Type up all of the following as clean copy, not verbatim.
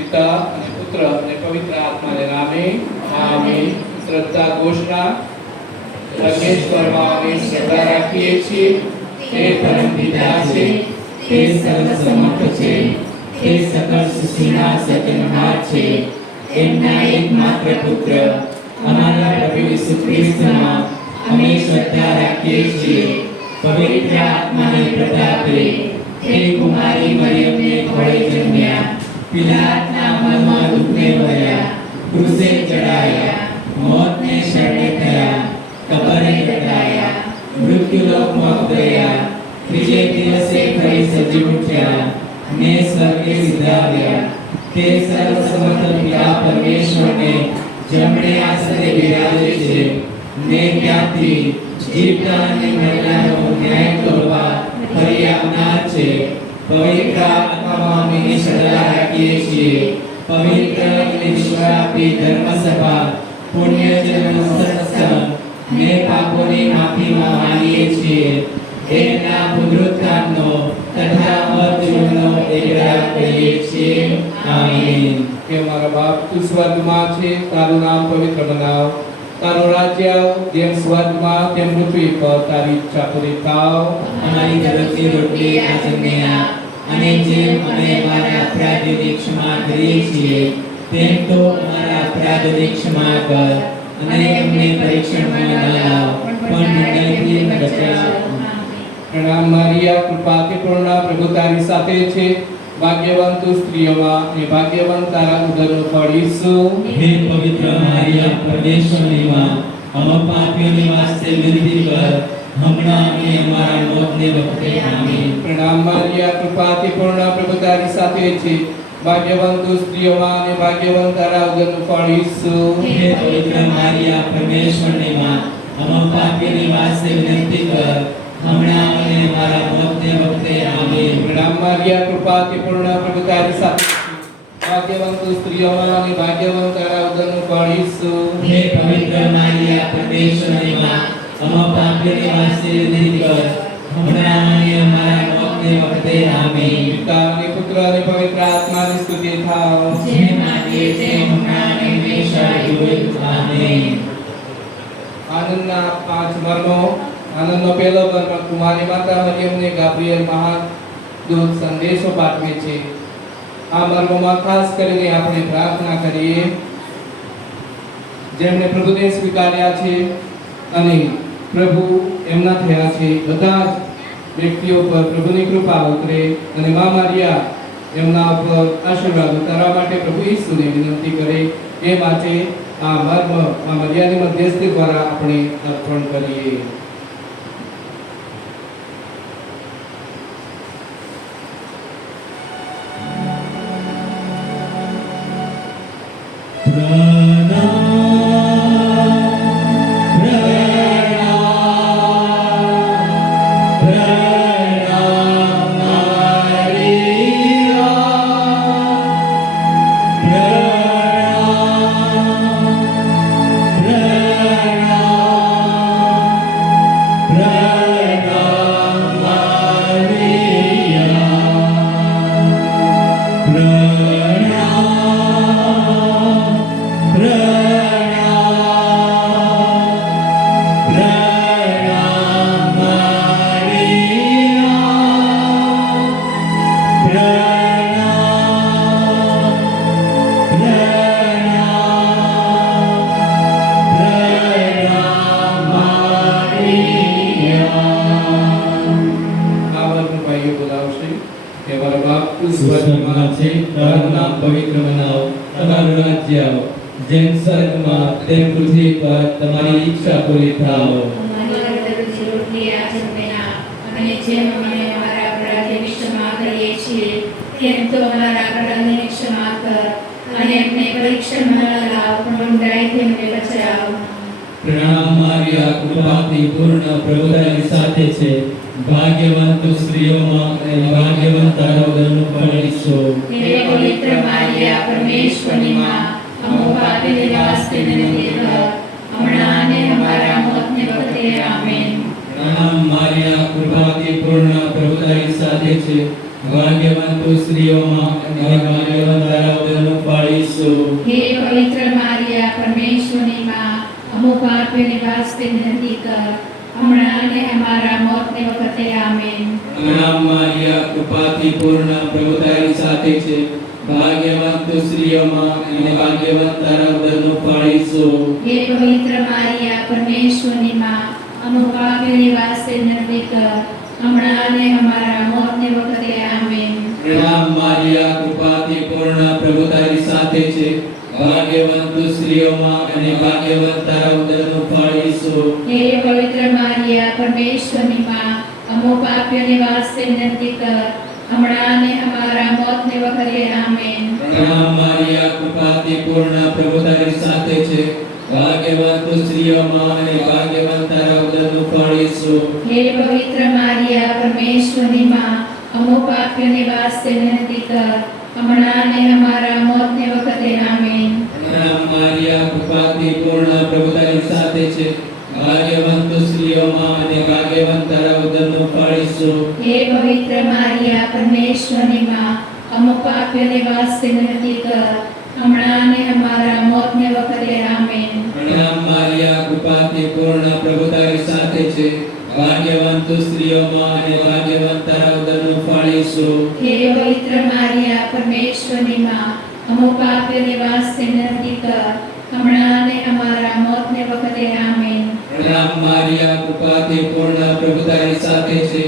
पिता અને પુત્ર અને પવિત્ર આત્માને નામે આમેન। શ્રદ્ધા ઘોષણા। પરમેશ્વરમાં અમે શ્રદ્ધા રાખીએ છીએ, તે પરમ પિતા છે, તે સર્વસમર્થ છે, તે સકળ સૃષ્ટિના સર્જનહાર છે, એમના એકમાત્ર પુત્ર અમારા પ્રભુ ઈસુ ખ્રિસ્તમાં અમે શ્રદ્ધા રાખીએ છીએ। પવિત્ર આત્માને પ્રતાપે તે કુમારી મરિયમને ખોળે જન્મ્યા, પિલાતના અમલમાં દુઃખને ભર્યા, ક્રૂસે ચડાયા, મોતને શરણે થયા, કબરે દટાયા, મૃત્યુલોકમાં ઉતર્યા, ત્રીજે દિવસે ફરી સજી ઉઠ્યા, ને સ્વર્ગે સિધાવ્યા, તે સર્વસમર્થ પિતા પરમેશ્વરને જમણે આસને બિરાજે છે, ને ત્યાંથી જીવતા અને મરનારનો ન્યાય કરવા ફરી આવનાર છે। પવિત્ર આત્મામાં અમે શ્રદ્ધા રાખીએ છીએ, પવિત્ર અને વિશ્વાસી ધર્મસભા, પુણ્યજનનો સત્સંગ, ને પાપોની માફીમાં માનીએ છીએ, એના પુનરુત્થાનનો તથા અમર જીવનનો એકરાર કરીએ છીએ। આમીન। કે અમારા બાપ તું સ્વર્ગમાં છે, તારું નામ પવિત્ર બનાવ, તારું રાજ્ય આવ, જેમ સ્વર્ગમાં તેમ પૃથ્વી પર તારી ઈચ્છા પૂરી થાવ। અમારી દરરોજની રોટલી આજ અમને આપ, અને જેમ અમે અમારા અપરાધોની ક્ષમા કરીએ છીએ, તેમ તો અમારા અપરાધોની ક્ષમા કર, અને અમને પરીક્ષણમાં ન લાવ, પણ દુર્નયથી બચાવ। પ્રણામ મારિયા, કૃપાથી પૂર્ણ, પ્રભુ તારી સાથે છે, ભાગ્યવાન તું સ્ત્રીઓમાં ને ભાગ્યવાન તારા ઉદરનું ફળ ઈસુ। હે પવિત્ર મારિયા, પરમેશ્વરની માં, અમે પાપીઓની વાસ્તે વિનંતી કર, હમણાં અને અમારા મોતને વખતે આમીન। પ્રણામ મારિયા, કૃપાથી પૂર્ણ, પ્રભુ તારી સાથે છે, ભાગ્યવાન તું સ્ત્રીઓમાં અને ભાગ્યવાન તારા ઉદરનું ફળ ઈસુ। હે પવિત્ર મારિયા, પરમેશ્વરની માં, અમે પાપીઓની વાસ્તે વિનંતી કર, હમણાં અને અમારા મોતને વખતે આમીન। પ્રણામ મારિયા, કૃપાથી પૂર્ણ, પ્રભુ તારી સાથે છે, ભાગ્યવાન તું સ્ત્રીઓમાં અને ભાગ્યવાન તારા ઉદરનું ફળ ઈસુ। હે પવિત્ર મારિયા, પરમેશ્વરની માં, અમે પાપીઓની વાસ્તે વિનંતી કર, હમણાં અને અમારા મોતને વખતે આમીન। પિતા અને પુત્ર અને પવિત્ર આત્માની સ્તુતિ થાવ, જેમ આજે તેમ હમણાં અને હંમેશા યુગ આમીન। આનંદના 5 મર્મો। આનંદનો પહેલો મર્મ, કુમારી માતા મરિયમને ગાબ્રિએલ મહાદૂત સંદેશો પાઠવે છે। આ મર્મમાં ખાસ કરીને આપણે પ્રાર્થના કરીએ, જેમણે પ્રભુને સ્વીકાર્યા છે અને પ્રભુ એમના થયા છે, બધા જ વ્યક્તિઓ પર પ્રભુની કૃપા ઉતરે અને મા મારિયા એમના ઉપર આશીર્વાદ ઉતારવા માટે પ્રભુ ઈસુને વિનંતી કરે। એ માટે આ મર્મ મા મારિયાની મધ્યસ્થી દ્વારા આપણે અર્પણ કરીએ। જેમ સ્વર્ગમાં તેમ પૃથ્વી પર તમારી ઈચ્છા પૂરી થાવ। અમારી દરરોજની રોટલી આજ અમને આપ, અને જેમ અમે અમારા અપરાધોની ક્ષમા કરીએ છીએ, તેમ તો અમારા અપરાધોની ક્ષમા કર, અને અમને પરીક્ષણમાં ન લાવ, પણ ઊંડાઈથી અમને બચાવ। પ્રણામ મારિયા, કૃપાથી પૂર્ણ, પ્રભુ તારી સાથે છે, ભાગ્યવાન તું સ્ત્રીઓમાં અને ભાગ્યવાન તારા ઉદરનું ફળ ઈસુ। હે પવિત્ર મારિયા, પરમેશ્વરની માં, અમે પાપીઓની વાસ્તે વિનંતી કર, હમણાં અને અમારા મોતને વખતે આમીન। પ્રણામ મારિયા, કૃપાથી પૂર્ણ, પ્રભુ તારી સાથે છે, ભાગ્યવાન તું સ્ત્રીઓમાં અને ભાગ્યવાન તારા ઉદરનું વાસ્તે વિનંતી કર, હમણાં અને અમારા મોતને વખતે આમેન. પ્રણામ મારિયા, કૃપાથી પૂર્ણ, પ્રભુ તારી સાથે છે. ભાગ્યવાન તું સ્ત્રીઓમાં અને ભાગ્યવાન તારા ઉદરનું ફળ ઈસુ. હે પવિત્ર મારિયા, પરમેશ્વરની માં, અમો પાપીઓની વાસ્તે વિનંતી કર, હમણાં અને અમારા મોતને વખતે આમેન. પ્રણામ મારિયા, કૃપાથી પૂર્ણ, પ્રભુ તારી સાથે છે. ભાગ્યવાન તું સ્ત્રીઓમાં અને ભાગ્યવાન તારા ઉદરનું ફળ ઈસુ. હે પવિત્ર મારિયા, પરમેશ્વરની માં, અમો પાપીઓની વાસ્તે વિનંતી કર, હમણાં અને અમારા મોતને વખતે આમેન. પ્રણામ મારિયા, કૃપાથી પૂર્ણ, પ્રભુ તારી સાથે છે. ભાગ્યવાન તું સ્ત્રીઓમાં અને ભાગ્યવાન તારા ઉદરનું ફળ ઈસુ. હે પવિત્ર મારિયા, પરમેશ્વરની માં, અમો પાપીઓની વાસ્તે વિનંતી કર, હમણાં અને અમારા મોતને વખતે આમેન. પ્રણામ મારિયા, કૃપાથી પૂર્ણ, પ્રભુ તારી સાથે છે. ભાગ્યવાન તું સ્ત્રીઓમાં અને ભાગ્યવાન તારા ઉદરનું ફળ ઈસુ. હે પવિત્ર મારિયા, પરમેશ્વરની માં, અમો પાપીઓની વાસ્તે વિનંતી કર, હમણાં અને અમારા મોતને વખતે આમેન. પ્રણામ મારિયા, કૃપાથી પૂર્ણ, પ્રભુ તારી સાથે છે. ભાગ્યવાન તું સ્ત્રીઓમાં અને ભાગ્યવાન તારા ઉદરનું ફળ ઈસુ. હે પવિત્ર મારિયા, પરમેશ્વરની માં, અમો પાપીઓની વાસ્તે વિનંતી કર, હમણાં અને અમારા મોતને વખતે આમેન. પ્રણામ મારિયા, કૃપાથી પૂર્ણ, પ્રભુ તારી સાથે છે.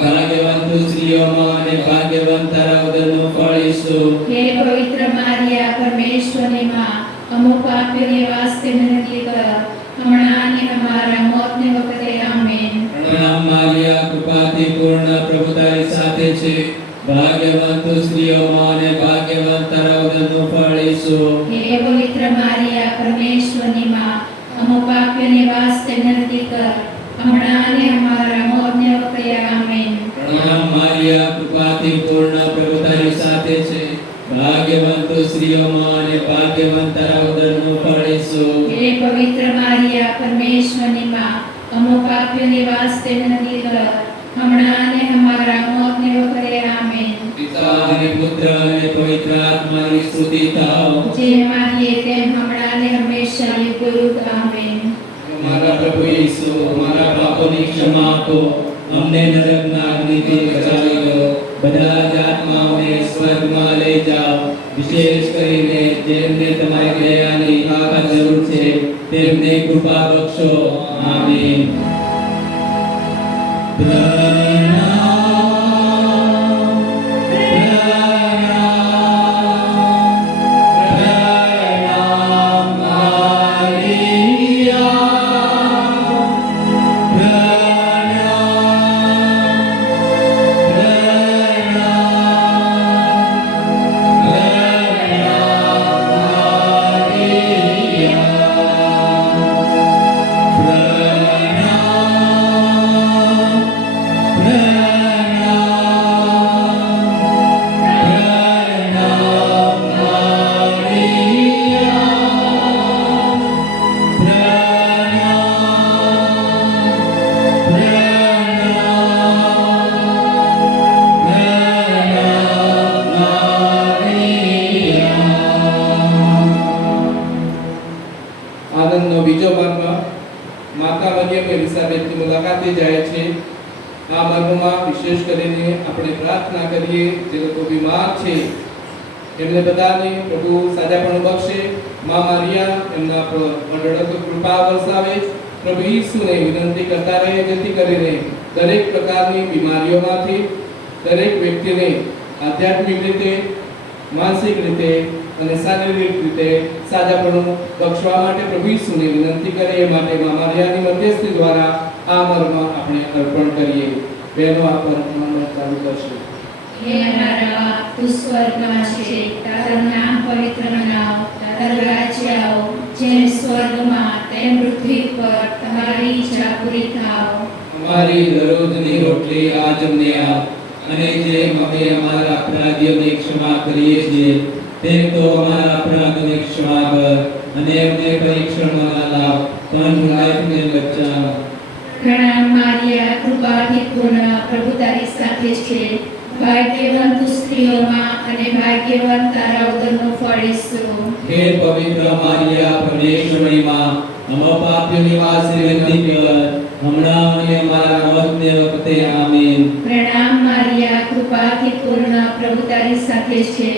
ભાગ્યવાન તું સ્ત્રીઓમાં અને ભાગ્યવાન તારા ઉદરનું ફળ ઈસુ. હે પવિત્ર મારિયા, પરમેશ્વરની માં, અમો પાપીઓની વાસ્તે વિનંતી કર, હમણાં અને અમારા મોતને વખતે આમેન. પ્રણામ મારિયા, કૃપાથી પૂર્ણ, પ્રભુ તારી સાથે છે. ભાગ્યવાન તું સ્ત્રીઓમાં અને ભાગ્યવાન તારા ઉદરનું ફળ ઈસુ. હે પવિત્ર મારિયા, પરમેશ્વરની માં, અમો પાપીઓની વાસ્તે વિનંતી કર, હમણાં અને અમારા મોતને વખતે આમેન. પ્રણામ મારિયા, કૃપાથી પૂર્ણ, પ્રભુ તારી સાથે છે. ભાગ્યવાન તું સ્ત્રીઓમાં અને ભાગ્યવાન તારા ઉદરનું ફળ ઈસુ. હે પવિત્ર મારિયા, પરમેશ્વરની માં, અમો પાપીઓની વાસ્તે વિનંતી કર, હમણાં અને અમારા મોતને વખતે આમેન. પિતા અને પુત્ર અને પવિત્ર આત્માની સ્તુતિ થાવ. જે માનીએ તેમ હમણાં અને હંમેશા યુગયુગ આમેન. અમારા પ્રભુ ઈસુ, અમારા પાપોની ક્ષમા આપો, અમને નરકના અગ્નિથી બચાવી લો, બધા જ આત્માઓને સ્વર્ગમાં લઈ જાઓ, વિશેષ કરીને જેમને તમારી દયાની ખાસ જરૂર છે તેમને કૃપા બક્ષો. આમીન. પ્રણામ, પ્રણામ, પ્રણામ મારિયા. આનંદનો બીજો મર્મ માતા મરિયમ એલિઝાબેથની મુલાકાતે જાય છે. આ મર્મમાં વિશેષ કરીને આપણે પ્રાર્થના કરીએ જે લોકો બીમાર છે એમને બધાને પ્રભુ સાજાપણું બક્ષે. મા મારિયા એમના પર અઢળક કૃપા વરસાવે. પ્રભુ ઈસુને વિનંતી કરતા રહે જેથી કરીને દરેક પ્રકારની બીમારીઓમાંથી દરેક વ્યક્તિને આધ્યાત્મિક રીતે, માનસિક રીતે અને શારીરિક રીતે સાજાપણું બક્ષવા માટે પ્રભુ ઈસુને વિનંતી કરે. એ માટે મા મારિયાની મધ્યસ્થી દ્વારા આ મર્મ આપણે અર્પણ કરીએ. બહેનો આ મર્મ ચાલુ કરશે. હે અમારા બાપ, તું સ્વર્ગમાં છે, તારું નામ પવિત્ર બનાવ, તારું રાજ્ય આવો, જેમ સ્વર્ગમાં તેમ પૃથ્વી પર તમારી ઈચ્છા પૂરી થાવ. અમારી દરરોજની રોટલી આજ અમને આપ, અને જેમ અમે અમારા અપરાધીઓને ક્ષમા કરીએ છીએ તેમ તો અમારા અપરાધોને ક્ષમા કર, અને અમને પરીક્ષણમાં ન લાવ પણ ગુનાહથી બચાવ. પ્રણામ મારિયા, કૃપાથી પૂર્ણ, પ્રભુ તારી સાથે છે. ભાગ્યવાન તું સ્ત્રીઓમાં અને ભાગ્યવાન તારા ઉદરનું ફળ ઈસુ. હે પવિત્ર મારિયા, પરમેશ્વરની માં, અમારા પાપીઓની વાસી વિનંતી કર હમણાં અને અમારા મોતને વખતે આમીન. પ્રણામ મારિયા, કૃપાથી પૂર્ણ, પ્રભુ તારી સાથે છે.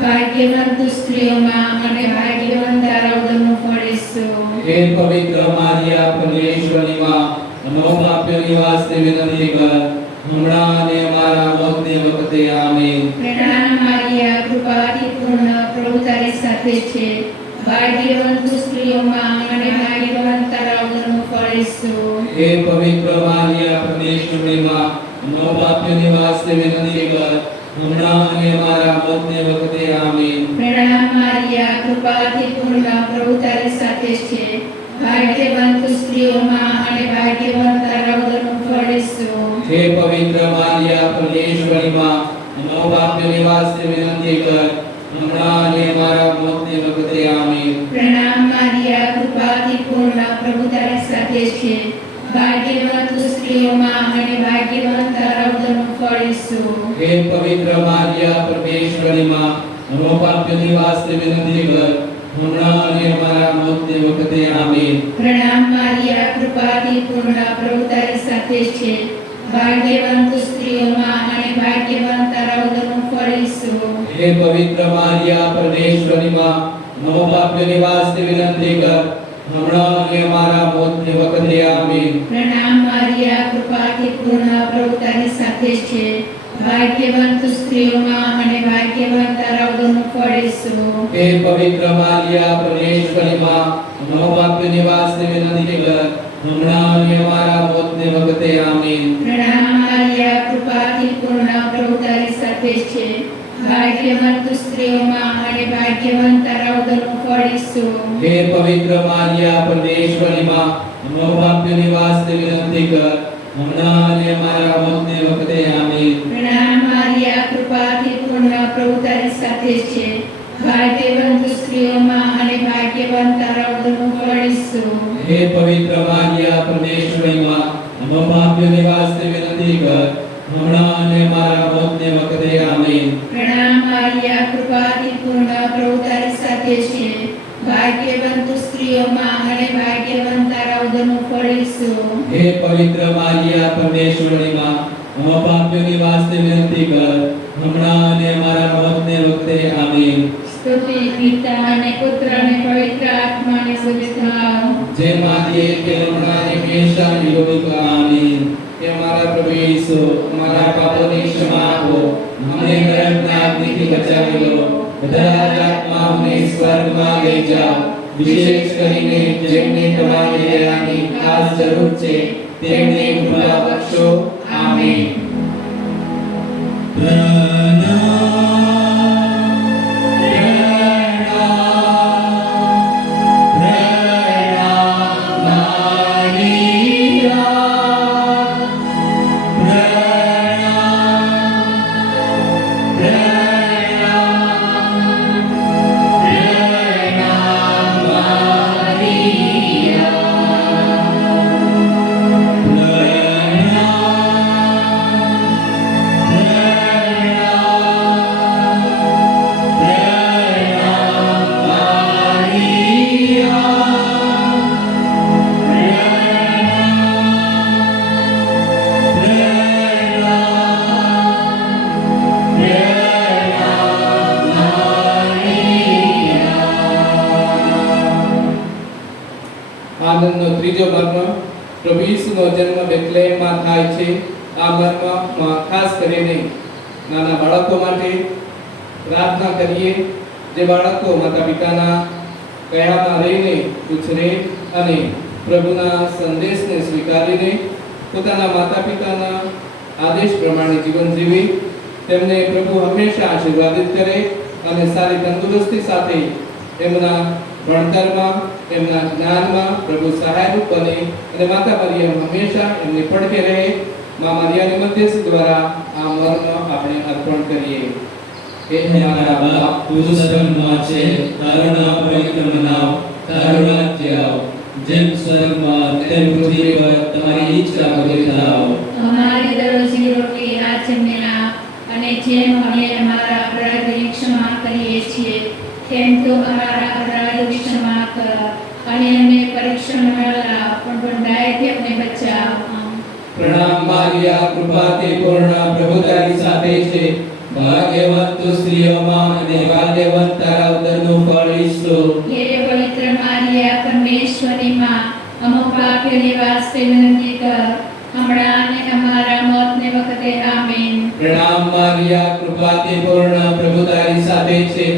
ભાગ્યવાન તું સ્ત્રીઓમાં અને ભાગ્યવાન તારા ઉદરનું ફળ ઈસુ. હે પવિત્ર મારિયા, પરમેશ્વરની માં, અમારા પાપીઓની વાસી વિનંતી કર હમણાં અને અમારા મોતને વખતે આમીન. પ્રણામ મારિયા, કૃપાથી પૂર્ણ, પ્રભુ તારી સાથે છે. ભાગ્યવાન તું સ્ત્રીઓમાં અને ભાગ્યવાન તારા ઉદરનું ફળ ઈસુ. હે પવિત્ર મારિયા, પરમેશ્વરની માં, અમારા પાપીઓની વાસી વિનંતી કર હમણાં અને અમારા મોતને વખતે આમીન. પ્રણામ મારિયા, કૃપાથી પૂર્ણ, પ્રભુ તારી સાથે છે. ભાગ્યવાન તું સ્ત્રીઓમાં અને ભાગ્યવાન તારા ઉદરનું ફળ ઈસુ. હે પવિત્ર મારિયા, પરમેશ્વરની માં, અમારા પાપીઓની વાસી વિનંતી કર હમણાં અને અમારા મોતને વખતે આમીન. પ્રણામ મારિયા, કૃપાથી પૂર્ણ, પ્રભુ તારી સાથે છે. ભાગ્યવાન તું સ્ત્રીઓમાં અને ભાગ્યવાન તારા ઉદરનું ફળ ઈસુ. હે પવિત્ર મારિયા, પરમેશ્વરની માં, અમારા પાપીઓની વાસી વિનંતી કર હમણાં અને અમારા મોતને વખતે આમીન. પ્રણામ મારિયા, કૃપાથી પૂર્ણ, પ્રભુ તારી સાથે છે. ભાગ્યવાન તું સ્ત્રીઓમાં અને ભાગ્યવાન તારા ઉદરનું ફળ ઈસુ. હે પવિત્ર મારિયા, પરમેશ્વરની માં, અમારા પાપીઓની વાસી વિનંતી કર હમણાં અને અમારા મોતને વખતે આમીન. પ્રણામ મારિયા, કૃપાથી પૂર્ણ, પ્રભુ તારી સાથે છે. ભાગ્યવાન તું સ્ત્રીઓમાં અને ભાગ્યવાન તારા ઉદરનું ફળ ઈસુ. હે પવિત્ર મારિયા, પરમેશ્વરની માં, અમારા પાપીઓની વાસી વિનંતી કર હમણાં અને અમારા મોતને વખતે આમીન. પ્રણામ મારિયા, કૃપાથી પૂર્ણ, પ્રભુ તારી સાથે છે. ભાગ્યવાન તું સ્ત્રીઓમાં અને ભાગ્યવાન તારા ઉદરનું ફળ ઈસુ. હે પવિત્ર મારિયા, પરમેશ્વરની માં, અમારા પાપીઓની વાસી વિનંતી કર હમણાં અને અમારા મોતને વખતે આમીન. પ્રણામ મારિયા, કૃપાથી પૂર્ણ, પ્રભુ તારી સાથે છે. ભાગ્યવાન તું સ્ત્રીઓમાં અને ભાગ્યવાન તારા ઉદરનું ફળ ઈસુ. હે પવિત્ર મારિયા, પરમેશ્વરની માં, અમારા પાપીઓની વાસી વિનંતી કર હમણાં અને અમારા મોતને વખતે આમીન. પ્રણામ મારિયા, કૃપાથી પૂર્ણ, પ્રભુ તારી સાથે છે. ભાગ્યવાન તું સ્ત્રીઓમાં અને ભાગ્યવાન તારા ઉદરનું ફળ ઈસુ. હે પવિત્ર મારિયા, પરમેશ્વરની માં, અમારા પાપીઓની વાસી વિનંતી કર હમણાં અને અમારા મોતને વખતે આમીન. સ્તુતિ પિતા અને પુત્ર અને પવિત્ર આત્માને સુવિધાઓ. જય માતીએ કે હમણાં અને હંમેશા નિરોગ આમીન. હે અમારા પ્રભુ ઈસુ, અમારા પાપોની ક્ષમા આપો, અમને નરકના અગ્નિથી બચાવી લો, બધા જ આત્માઓને સ્વર્ગમાં લઈ જાઓ, વિશેષ કરીને જેમને તમારી દયાની ખાસ જરૂર છે તેમને કૃપા બક્ષો. આમીન. આનંદનો ત્રીજો મર્મ પ્રભુ ઈસુનો જન્મ બેથલેહેમમાં થાય છે. આ મર્મમાં ખાસ કરીને નાના બાળકો માટે પ્રાર્થના કરીએ, જે બાળકો માતા પિતાના કહેવામાં રહીને ઉછરે અને પ્રભુના સંદેશને સ્વીકારીને પોતાના માતા પિતાના આદેશ પ્રમાણે જીવન જીવે, તેમને પ્રભુ હંમેશા આશીર્વાદિત કરે અને સારી તંદુરસ્તી સાથે એમના ભણતરમાં, એમના જ્ઞાનમાં પ્રભુ સહાયરૂપ બને અને માતા મરિયમ હંમેશા એમની પડખે રહે. મા મરિયાની મધ્યસ્થ દ્વારા આ મર્મ આપણે અર્પણ કરીએ. હે અમારા બાપ, તું સ્વર્ગમાં છે, તારું નામ પવિત્ર મનાવ, તારું રાજ્ય આવ, જેમ સ્વર્ગમાં તેમ પૃથ્વી પર તમારી ઈચ્છા પૂરી થાવ. અમારી દરરોજની રોટલી આજ અમને આપ, અને જેમ અમે અમારા અપરાધોની ક્ષમા કરીએ છીએ તેમ તું અમારા અપરાધોની ક્ષમા કર, અને અમને પરીક્ષણમાં લાવ, પણ બંધાયથી અમને બચાવ. પ્રણામ મારિયા, કૃપાથી પૂર્ણ, પ્રભુ તારી સાથે છે. ભાગ્યવંત તું સ્ત્રીઓમાં અને ભાગ્યવંત તારા ઉદરનું ફળ ઈસુ. હે પવિત્ર મારિયા, પરમેશ્વરની માં, અમો પાપીઓને વાસ્તે વિનંતી કર, હમણાં અને અમારા મોતને વખતે. આમીન. પ્રણામ મારિયા, કૃપાથી પૂર્ણ, પ્રભુ તારી સાથે છે.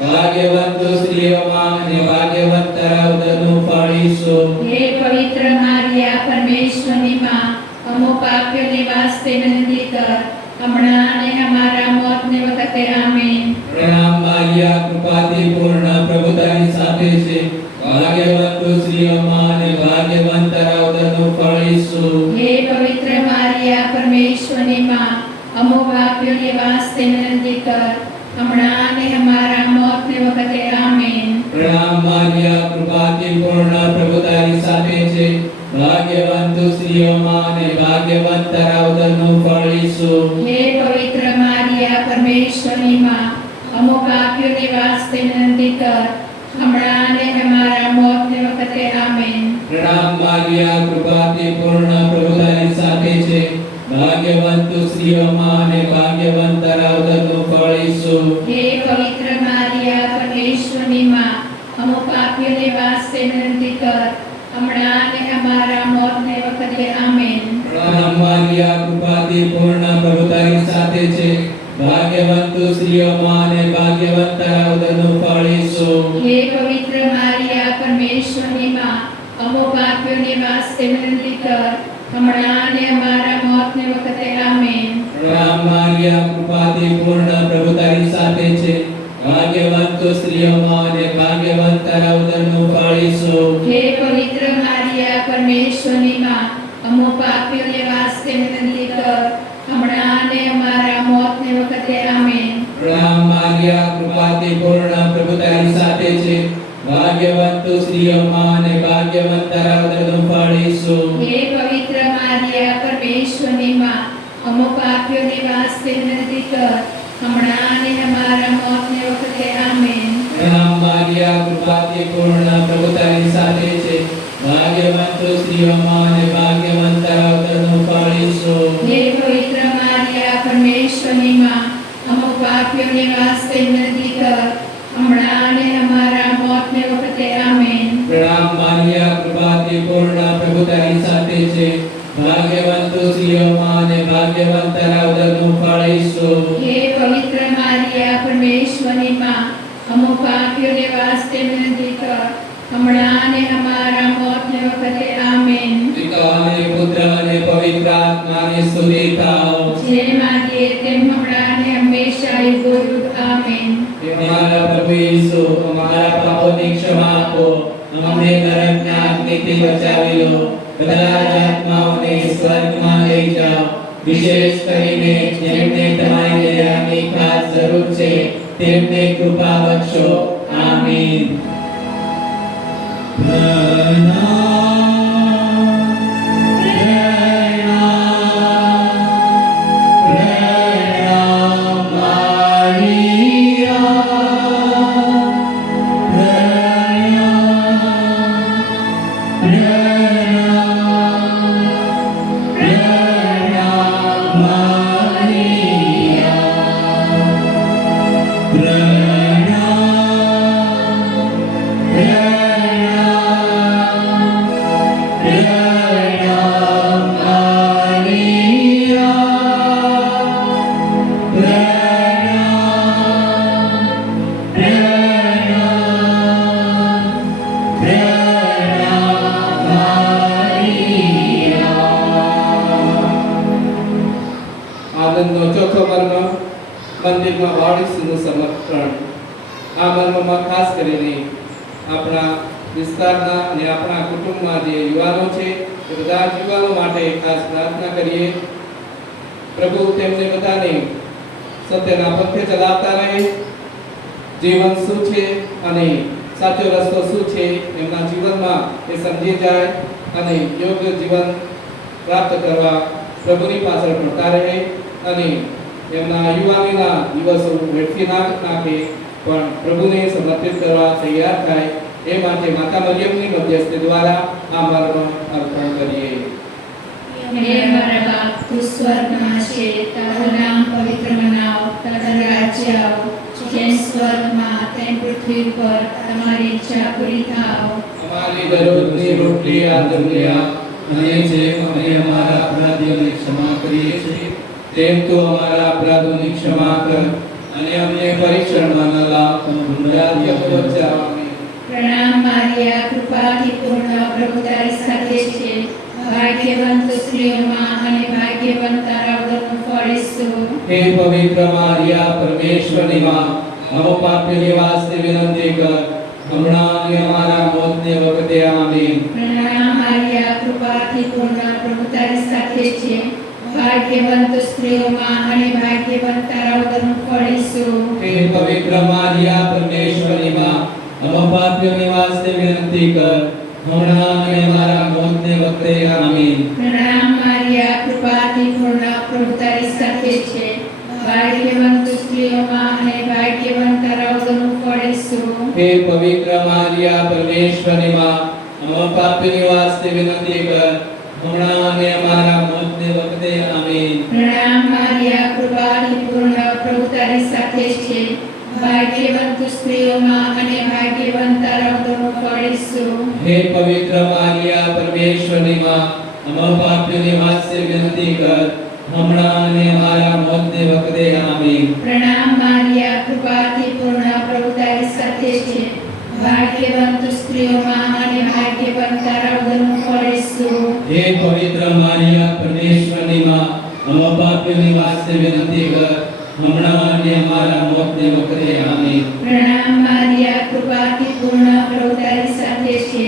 ભાગ્યવંત તું સ્ત્રીઓમાં અને ભાગ્યવંત તારા ઉદરનું ફળ ઈસુ. હે પવિત્ર મારિયા, પરમેશ્વરની માં, અમો પાપીઓને વાસ્તે વિનંતી કર, હમણાં અને અમારા મોતને વખતે. આમીન. પ્રણામ મારિયા, કૃપાથી પૂર્ણ, પ્રભુ તારી સાથે છે. ભાગ્યવંત તું સ્ત્રીઓમાં અને ભાગ્યવંત તારા ઉદરનું ફળ ઈસુ. હે પવિત્ર મારિયા, પરમેશ્વરની માં, અમો પાપીઓને વાસ્તે વિનંતી કર, હમણાં અને અમારા મોતને વખતે. આમીન. પ્રણામ મારિયા, કૃપાથી પૂર્ણ, પ્રભુ તારી સાથે છે. ભાગ્યવંત તું સ્ત્રીઓમાં અને ભાગ્યવંત તારા ઉદરનું ફળ ઈસુ. હે પવિત્ર મારિયા, પરમેશ્વરની માં, અમો પાપીઓને વાસ્તે વિનંતી કર, હમણાં અને અમારા મોતને વખતે. આમીન. પ્રણામ મારિયા, કૃપાથી પૂર્ણ, પ્રભુ તારી સાથે છે. ભાગ્યવંત તું સ્ત્રીઓમાં અને ભાગ્યવંત તારા ઉદરનું ફળ ઈસુ. હે પવિત્ર મારિયા, પરમેશ્વરની માં, અમો પાપીઓને વાસ્તે વિનંતી કર, હમણાં અને અમારા મોતને વખતે. આમીન. પ્રણામ મારિયા, કૃપાથી પૂર્ણ, પ્રભુ તારી સાથે છે. ભાગ્યવંત તું સ્ત્રીઓમાં અને ભાગ્યવંત તારા ઉદરનું ફળ ઈસુ. હે પવિત્ર મારિયા, પરમેશ્વરની માં, અમો પાપીઓને વાસ્તે વિનંતી કર, હમણાં અને અમારા મોતને વખતે. આમીન. પ્રણામ મારિયા, કૃપાથી પૂર્ણ, પ્રભુ તારી સાથે છે. ભાગ્યવંત તું સ્ત્રીઓમાં અને ભાગ્યવંત તારા ઉદરનું ફળ ઈસુ. હે પવિત્ર મારિયા, પરમેશ્વરની માં, અમો પાપીઓને વાસ્તે વિનંતી કર, હમણાં અને અમારા મોતને વખતે. આમીન. પ્રણામ મારિયા, કૃપાથી પૂર્ણ, પ્રભુ તારી સાથે છે. ભાગ્યવંત તું સ્ત્રીઓમાં અને ભાગ્યવંત તારા ઉદરનું ફળ ઈસુ. હે પવિત્ર મારિયા, પરમેશ્વરની માં, અમો પાપીઓને વાસ્તે વિનંતી કર, હમણાં અને અમારા મોતને વખતે. આમીન. પ્રણામ મારિયા, કૃપાથી પૂર્ણ, પ્રભુ તારી સાથે છે. ભાગ્યવંત તું સ્ત્રીઓમાં અને ભાગ્યવંત તારા ઉદરનું ફળ ઈસુ. હે પવિત્ર મારિયા, પરમેશ્વરની માં, અમો પાપીઓને વાસ્તે વિનંતી કર, હમણાં અને અમારા મોતને વખતે. આમીન. પ્રણામ મારિયા, કૃપાથી પૂર્ણ, પ્રભુ તારી સાથે છે. ભાગ્યવંત તું સ્ત્રીઓમાં અને ભાગ્યવંત તારા ઉદરનું ફળ ઈસુ. હે પવિત્ર મારિયા, પરમેશ્વરની માં, અમો પાપીઓને વાસ્તે વિનંતી કર, હમણાં અને અમારા મોતને વખતે. આમીન. પિતા અને પુત્ર અને પવિત્ર આત્માની સ્તુતિ થાઓ. જે માગીએ તેમ હમણાં અને હંમેશા યુગોયુગ. આમીન. અમારા પ્રભુ ઈસુ, અમારા પાપોની ક્ષમા આપો, અમને નરકના અગ્નિથી બચાવી લો, બધા જ આત્માઓને સ્વર્ગમાં લઈ જાઓ, વિશેષ કરીને જેમને તમારી દયાની ખાસ જરૂર છે તેમને કૃપા બક્ષો. આમીન. આનંદનો ચોથો મર્મ, મંદિરમાં વાળીસનું સમર્પણ. આ મર્મમાં ખાસ કરીને આપણા વિસ્તારના અને આપણા કુટુંબમાં જે યુવાનો છે એ બધા જ યુવાનો માટે ખાસ પ્રાર્થના કરીએ. પ્રભુ તેમને બધાને સત્યના પથે ચલાવતા રહે, જીવન શું છે અને સાચો રસ્તો શું છે એમના જીવનમાં એ સમજી જાય અને યોગ્ય જીવન પ્રાપ્ત કરવા પ્રભુની પાછળ પડતા રહે અને એમના યુવાનીના દિવસો વેઠી ના નાખે પણ પ્રભુને સમર્પિત કરવા તૈયાર થાય એ માટે માતા મરિયમની મધ્યસ્થી દ્વારા આ મર્મ અર્પણ કરીએ. હે મારા બાપ, તું સ્વર્ગમાં છે, તારું નામ પવિત્ર મનાવ, તારું રાજ્ય આવો, જેમ સ્વર્ગમાં તેમ પૃથ્વી પર તમારી ઈચ્છા પૂરી થાવ. અમારી દરરોજની રોટલી આજે અમને આપ, અને જેમ અમે અમારા અપરાધીઓને ક્ષમા કરીએ છીએ, તેમ તું અમારા અપરાધોની ક્ષમા કર અને અમને પરીક્ષણમાં ન લાવ, પણ દુષ્ટથી બચાવ. આમીન. પ્રણામ મારિયા, કૃપાથી પૂર્ણ, પ્રભુ તારી સાથે છે. ભાગ્યવંત સ્ત્રીઓમાં અને ભાગ્યવંત તારા ઉદરનું ફળ ઈસુ. હે પવિત્ર મારિયા, પરમેશ્વરની માં, અમો પાપીઓની વાસ્તે વિનંતી કર, હમણાં અને અમારા મોતની વખતે. આમીન. પ્રણામ મારિયા, કૃપાથી પૂર્ણ, પ્રભુ તારી સાથે છે. ભાગ્યવંત સ્ત્રીઓમાં અને ભાગ્યવંત તારા ઉદરનું ફળ ઈસુ. હે પવિત્ર મારિયા, પરમેશ્વરની માં, અમો પાપીઓની વાસ્તે વિનંતી કર, હમણાં અને અમારા મોતની વખતે. આમીન. પ્રણામ મારિયા, કૃપાથી પૂર્ણ, પ્રભુ તારી સાથે છે. ભાગ્યવંત સ્ત્રીઓમાં અને ભાગ્યવંત તારા ઉદરનું ફળ ઈસુ. હે પવિત્ર મારિયા, પરમેશ્વરની માં, અમો પાપીઓની વાસ્તે વિનંતી કર, હમણાં અને અમારા મોતની વખતે. આમીન. પ્રણામ મારિયા, કૃપાથી પૂર્ણ, પ્રભુ તારી સાથે છે. ભાગ્યવંત સ્ત્રીઓમાં અને ભાગ્યવંત તારા ઉદરનું ફળ ઈસુ. હે પવિત્ર મારિયા, પરમેશ્વરની માં, અમો પાપીઓની વાસ્તે વિનંતી કર, હમણાં અને અમારા મોતની વખતે. આમીન. પ્રણામ મારિયા, કૃપાથી પૂર્ણ, પ્રભુ તારી સાથે છે. ભાગ્યવંત સ્ત્રીઓમાં અને ભાગ્યવંત તારા ઉદરનું ફળ ઈસુ. હે પવિત્ર મારિયા, પરમેશ્વરની માં, અમો પાપીઓની વાસ્તે વિનંતી કર, હમણાં અને અમારા મોતની વખતે. આમીન. પ્રણામ મારિયા, કૃપાથી પૂર્ણ, પ્રભુ તારી સાથે છે.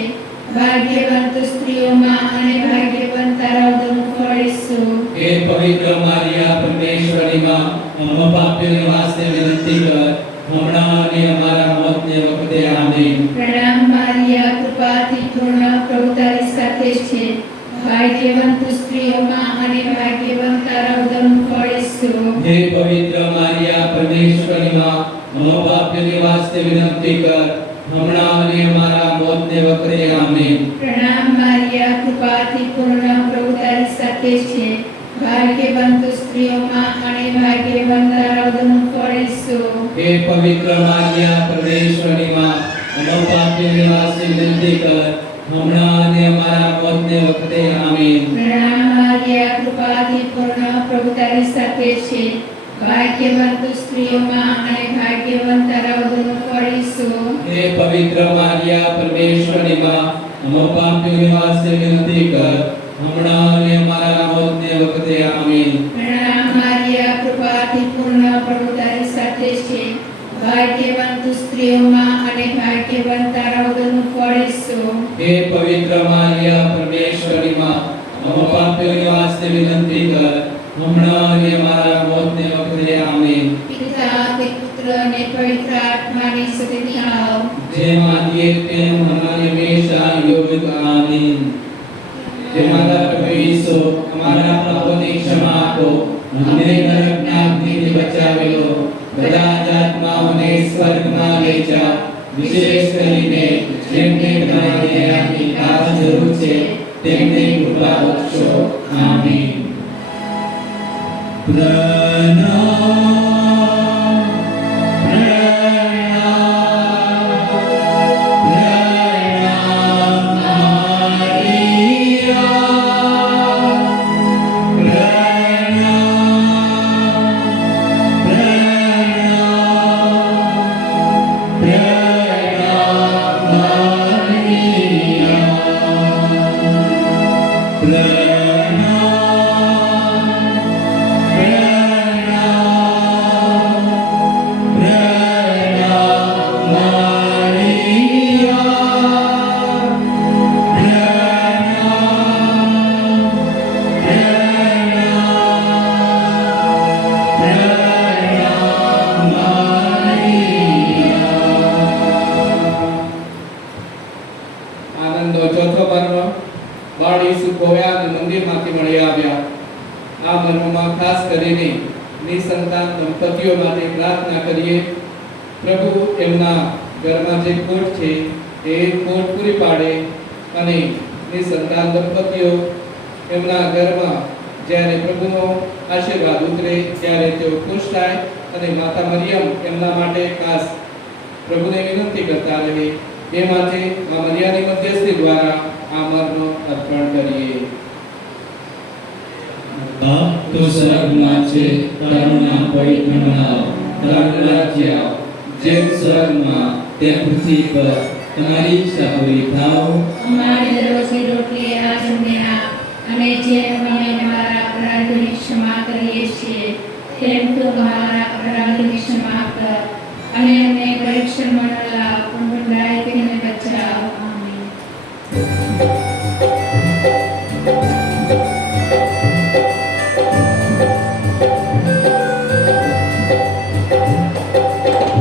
ભાગ્યવંત સ્ત્રીઓમાં અને ભાગ્યવંત તારા ઉદરનું ફળ ઈસુ. હે પવિત્ર મારિયા, પરમેશ્વરની માં, અમો પાપીઓની વાસ્તે વિનંતી કર, હમણાં અને અમારા મોતની વખતે. આમીન. પ્રણામ મારિયા, કૃપાથી પૂર્ણ, પ્રભુ તારી સાથે છે. ભાગ્યવંત સ્ત્રીઓમાં અને ભાગ્યવંત તારા ઉદરનું ફળ ઈસુ. હે પવિત્ર મારિયા, પરમેશ્વરની માં, અમો પાપીઓની વાસ્તે વિનંતી કર, હમણાં અને અમારા મોતની વખતે. આમીન. પ્રણામ મારિયા, કૃપાથી પૂર્ણ, પ્રભુ તારી સાથે છે. ભાગ્યવંત સ્ત્રીઓમાં અને ભાગ્યવંત તારા ઉદરનું ફળ ઈસુ. હે પવિત્ર મારિયા, પરમેશ્વરની માં, અમો પાપીઓની વાસ્તે વિનંતી કર, હમણાં અને અમારા મોતની વખતે. આમીન. પ્રણામ મારિયા, કૃપાથી પૂર્ણ, પ્રભુ તારી સાથે છે. ભાગ્યવંત સ્ત્રીઓમાં અને ભાગ્યવંત તારા ઉદરનું ફળ ઈસુ. હે પવિત્ર મારિયા, પરમેશ્વરની માં, અમો પાપીઓની વાસ્તે વિનંતી કર, હમણાં અને અમારા મોતની વખતે. આમીન. પ્રણામ મારિયા, કૃપાથી પૂર્ણ, પ્રભુ તારી સાથે છે. ભાગ્યવંત સ્ત્રીઓમાં અને ભાગ્યવંત તારા ઉદરનું ફળ ઈસુ. હે પવિત્ર મારિયા, પરમેશ્વરની માં, અમો પાપીઓની વાસ્તે વિનંતી કર, હમણાં અને અમારા મોતની વખતે. આમીન. પિતા કે પુત્ર અને પવિત્ર આત્માની સ્તુતિ થાવ. જેમ આદિએ તેમ હમણાં હંમેશા યોગ. આમીન. હે માતા પ્રભુ ઈસુ, અમારા પાપોની ક્ષમા આપો, અમને નરકના અગ્નિથી બચાવેલો, બધા જ આત્માઓને સ્વર્ગમાં લઈ જાઓ, વિશેષ કરીને જેમને તમારી દયાની ખાસ જરૂર છે તેમને કૃપા બક્ષો. આમીન. પ્રણામ, પ્રણામ, પ્રણામ મારિયા, પ્રણામ, પ્રણામ, પ્રણામ મારિયા, પ્રણામ. આનંદનો ચોથો પર્વ બાળ ઈસુ ખોયા અને મંદિરમાંથી મળી આવ્યા. આ મર્મમાં ખાસ કરીને નિસંતાન દંપતીઓ માટે પ્રાર્થના કરીએ. પ્રભુ એમના ઘરમાં જે ખોટ છે એ ખોટ પૂરી પાડે અને નિસંતાન દંપતીઓ એમના ઘરમાં જ્યારે પ્રભુનો આશીર્વાદ ઉતરે ત્યારે તેઓ ખુશ થાય અને માતા મરિયમ એમના માટે ખાસ પ્રભુને વિનંતી કરતા રહે એ માટે મા મરિયાની મધ્યસ્થી દ્વારા આ મરનો અર્પણ કરીએ. બાપ તો સ્વર્ગમાં છે, તારું નામ પવિત્ર બનાવ, તારું રાજ્ય આવ, જેમ સ્વર્ગમાં તેમ પૃથ્વી પર તમારી ઈચ્છા પૂરી થાવ. અમારી દરરોજની રોટલી આજ અમને આપ, અને જેમ અમે અમારા અપરાધોની ક્ષમા કરીએ છીએ તેમ તું અમારા અપરાધોની ક્ષમા કર, અને અમને પરીક્ષણમાં ન લાવ પણ બુરાઈથી અમને બચાવ. આમીન.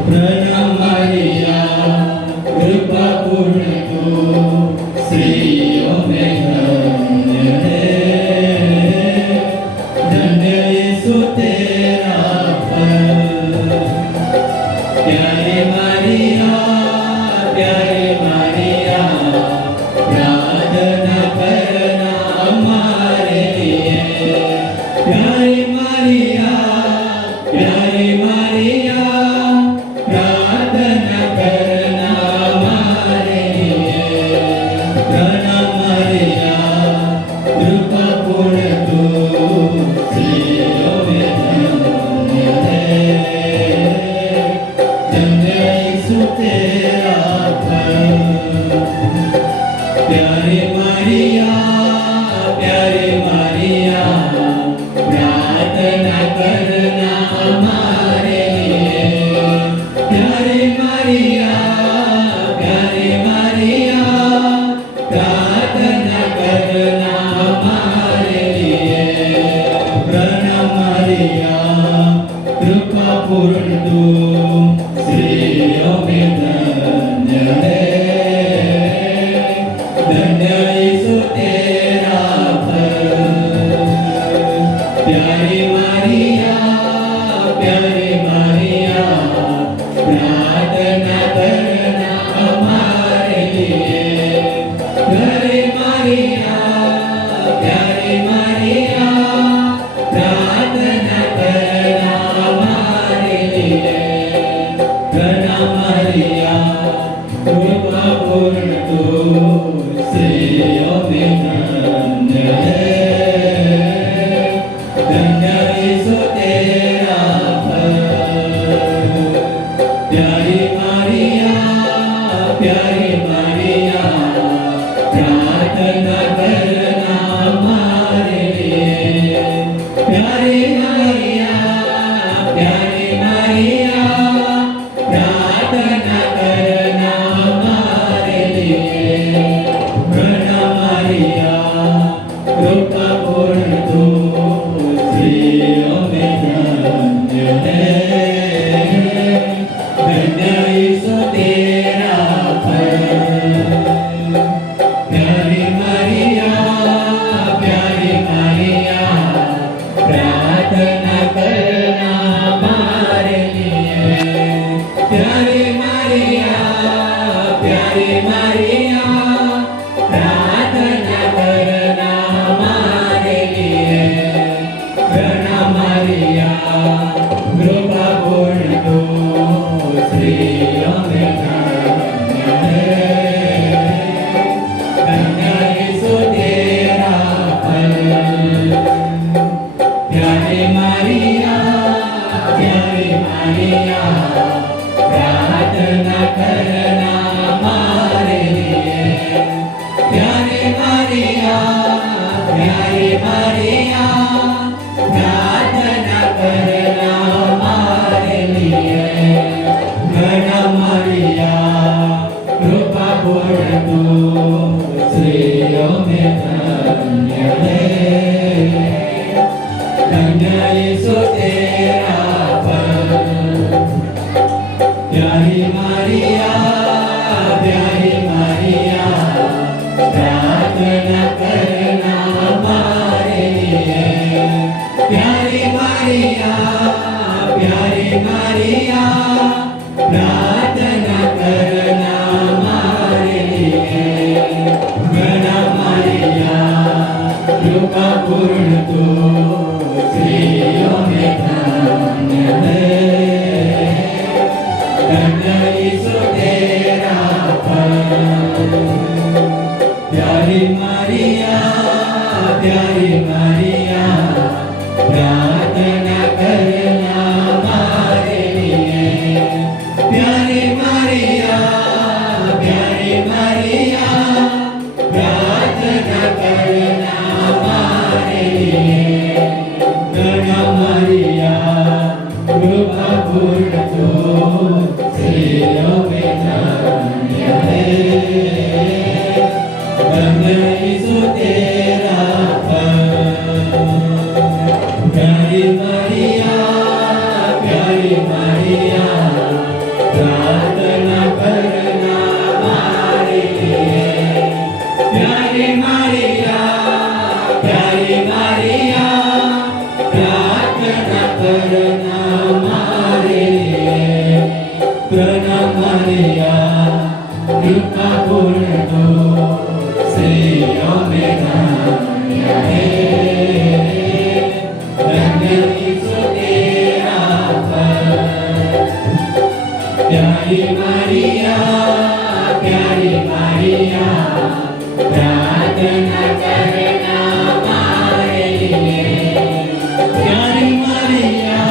પ્રણામ મરિયા, કૃપા પૂર્ણ તું, સ્ત્રીઓ મેં ધન્ય હે, ધન્ય યીશુ તેરા ફલ. પ્યારે મારિયા, પ્રાર્થના કરના અમારે લીએ. પ્યારે મારિયા, પ્રાર્થના કરના અમારે લીએ. પ્રણામ મરિયા, કૃપા પૂર્ણ તું, સ્ત્રીઓ મેં ધન્ય હે, ધન્ય યીશુ તેરા ફલ. પ્યારે મારિયા, પ્રાર્થના કરના અમારે લીએ. પ્યારે મારિયા, પ્રાર્થના કરના અમારે લીએ. પ્રણામ મરિયા, કૃપા પૂર્ણ તું, સ્ત્રીઓ મેં ધન્ય હે, ધન્ય યીશુ તેરા ફલ. પ્યારે મારિયા, પ્રાર્થના કરના અમારે લીએ. પ્યારે મારિયા, પ્રાર્થના કરના અમારે લીએ. પ્રણામ મરિયા, કૃપા પૂર્ણ તું, સ્ત્રીઓ મેં ધન્ય હે, ધન્ય યીશુ તેરા ફલ. પ્યારે મારિયા, પ્રાર્થના કરના અમારે લીએ. પ્યારે મારિયા, પ્રાર્થના કરના અમારે લીએ. પ્રણામ મરિયા, કૃપા પૂર્ણ તું, સ્ત્રીઓ મેં ધન્ય હે, ધન્ય યીશુ તેરા ફલ. પ્યારે મારિયા, પ્રાર્થના કરના અમારે લીએ. પ્યારે મારિયા, પ્રાર્થના કરના અમારે લીએ. પ્રણામ મરિયા, કૃપા પૂર્ણ તું, સ્ત્રીઓ મેં ધન્ય હે, ધન્ય યીશુ તેરા ફલ. પ્યારે મારિયા, પ્રાર્થના કરના અમારે લીએ. પ્યારે મારિયા, પ્રાર્થના કરના અમારે લીએ. પ્રણામ મરિયા, કૃપા પૂર્ણ તું, સ્ત્રીઓ મેં ધન્ય હે, ધન્ય યીશુ તેરા ફલ. પ્યારે મારિયા, પ્રાર્થના કરના અમારે લીએ. પ્યારે મારિયા, પ્રાર્થના કરના અમારે કૃપા પૂર્ણ તો શ્રી અમે ધન્ય હે ધન્ય ઈસુ તેરા પર પ્યારી મારિયા પ્રાર્થના કરના મારે લીએ પ્યારી મારિયા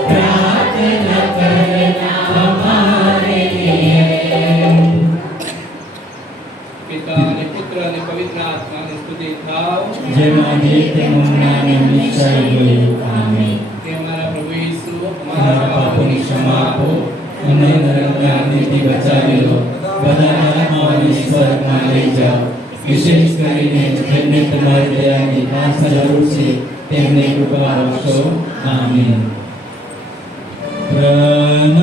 પ્રાર્થના કરના મારે લીએ પિતા અને પુત્ર અને પવિત્ર આત્માની સ્તુતિ થાવ જેમ આજે તેમ હમણાં અને નિશ્ચય જોયું આમેન કે અમારા પ્રભુ ઈસુ અમારા પાપોની ક્ષમા આપો અને નરકની આગથી બચાવી લો બધા આત્માઓને સ્વર્ગમાં લઈ જાઓ વિશેષ કરીને જેમને તમારી દયાની ખાસ જરૂર છે તેમને કૃપા બક્ષો આમેન પ્રણામ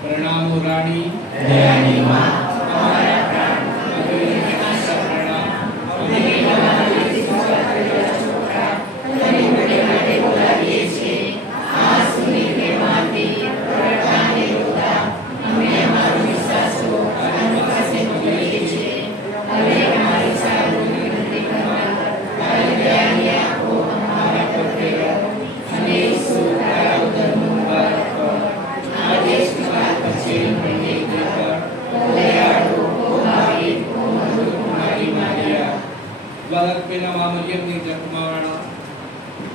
પ્રણામો રાણી દયાની માં બાળક પેલા મા મરિયમની જન્માવાળા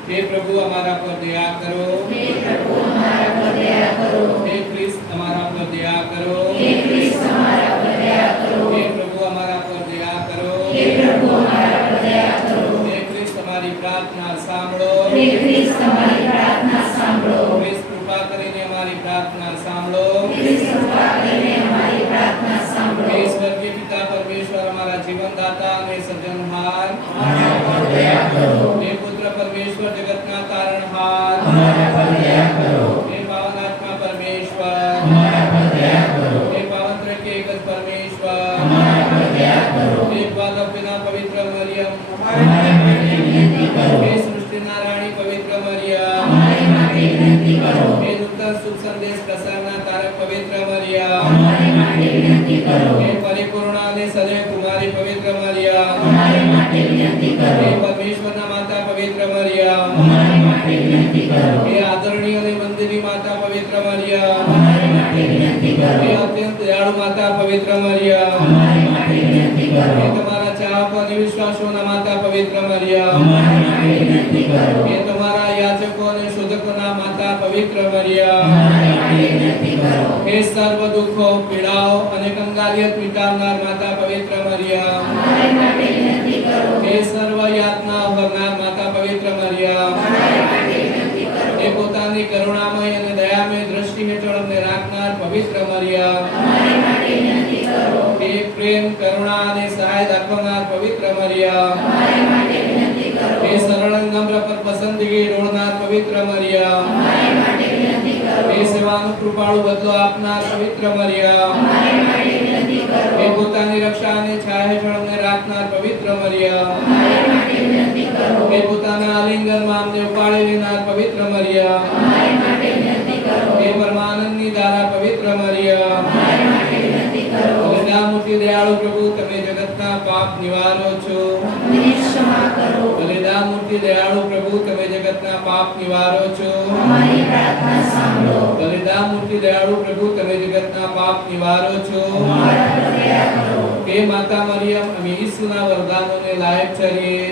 હે પ્રભુ અમારા પર દયા કરો હે પ્રભુ અમારા પર દયા કરો હે ખ્રિસ્ત અમારા પર દયા કરો હે ખ્રિસ્ત અમારા પર દયા કરો હે પ્રભુ અમારા પર દયા કરો હે પ્રભુ અમારા પર દયા કરો હે ખ્રિસ્ત અમારી પ્રાર્થના સાંભળો હે ખ્રિસ્ત અમારી પ્રાર્થના સાંભળો ખ્રિસ્ત કૃપા કરીને અમારી પ્રાર્થના સાંભળો ખ્રિસ્ત કૃપા કરીને અમારી પ્રાર્થના સાંભળો હે સ્વર્ગીય પિતા પરમેશ્વર અમારા જીવનદાતા અને સર્જનહાર અમારા પર દયા કરો હે પુત્ર પરમેશ્વર જગતના તારણહાર અમારા પર દયા કરો હે પાવન આત્મા પરમેશ્વર અમારા પર દયા કરો હે પાવન ત્રિકે એક જ પરમેશ્વર અમારા પર દયા કરો હે બાલકના પવિત્ર મરિયમ અમારા માટે વિનંતી કરો હે સૃષ્ટિના રાણી પવિત્ર મરિયમ અમારા માટે વિનંતી કરો હે નૂતન શુભ સંદેશ પ્રસારના તારક પવિત્ર મરિયમ અમારા માટે વિનંતી કરો હે પરિપૂર્ણ અને સદૈવ કુમારી પવિત્ર મરિયમ અમારા માટે વિનંતી કરો હે પરમેશ્વરના માતા પવિત્ર મરિયમ અમારા માટે વિનંતી કરો હે આદરણીય અને મંદિરની માતા પવિત્ર મરિયમ અમારા માટે વિનંતી કરો હે અત્યંત દયાળુ માતા પવિત્ર મરિયમ અમારા માટે વિનંતી હે કરો તમારા ચાહક અને વિશ્વાસોના માતા પવિત્ર મરિયમ અમારા માટે વિનંતી કરો હે તમારા યાચકો અને શોધકોના માતા પવિત્ર મરિયમ અમારા માટે વિનંતી કરો હે સર્વ દુઃખો પીડાઓ અને કંગાલિયત મિટાવનાર માતા પવિત્ર મરિયમ અમારા માટે વિનંતી કરો હે સર્વ યાતના ભરનાર માતા પવિત્ર મરિયમ અમારા માટે વિનંતી કરો હે પોતાની કરુણામય અને દયામય દ્રષ્ટિ હેઠળ અમને રાખનાર પવિત્ર મરિયમ અમારા માટે વિનંતી કરો હે પ્રેમ કરુણા અને સહાય દાખવનાર પવિત્ર મરિયમ અમારા માટે વિનંતી કરો હે સરળ અને નમ્ર પર પસંદગી ડોળનાર પવિત્ર મરિયમ અમારા માટે વિનંતી કરો હે સેવાનું કૃપાળુ બદલો આપનાર પવિત્ર મરિયમ અમારા માટે વિનંતી કરો હે પોતાની રક્ષા અને છાયા હેઠળ અમને રાખનાર પવિત્ર મરિયમ અમારા માટે વિનંતી કરો હે પોતાના આલિંગનમાં અમને ઉપાડી લેનાર પવિત્ર મરિયમ અમારા માટે વિનંતી કરો હે પરમાનંદની ધારા પવિત્ર મરિયમ અમારા માટે વિનંતી કરો બલિદાનમૂર્તિ દયાળુ પ્રભુ તમે જગતના પાપ નિવારો છો અમને ક્ષમા કરો બલિદાનમૂર્તિ દયાળુ પ્રભુ તમે જગતના પાપ નિવારો છો અમારી પ્રાર્થના સાંભળો બલિદાનમૂર્તિ દયાળુ પ્રભુ તમે જગતના પાપ નિવારો છો અમારા પર દયા કરો હે માતા મરિયમ અમે ઈસુના વરદાનોને લાયક ઠરીએ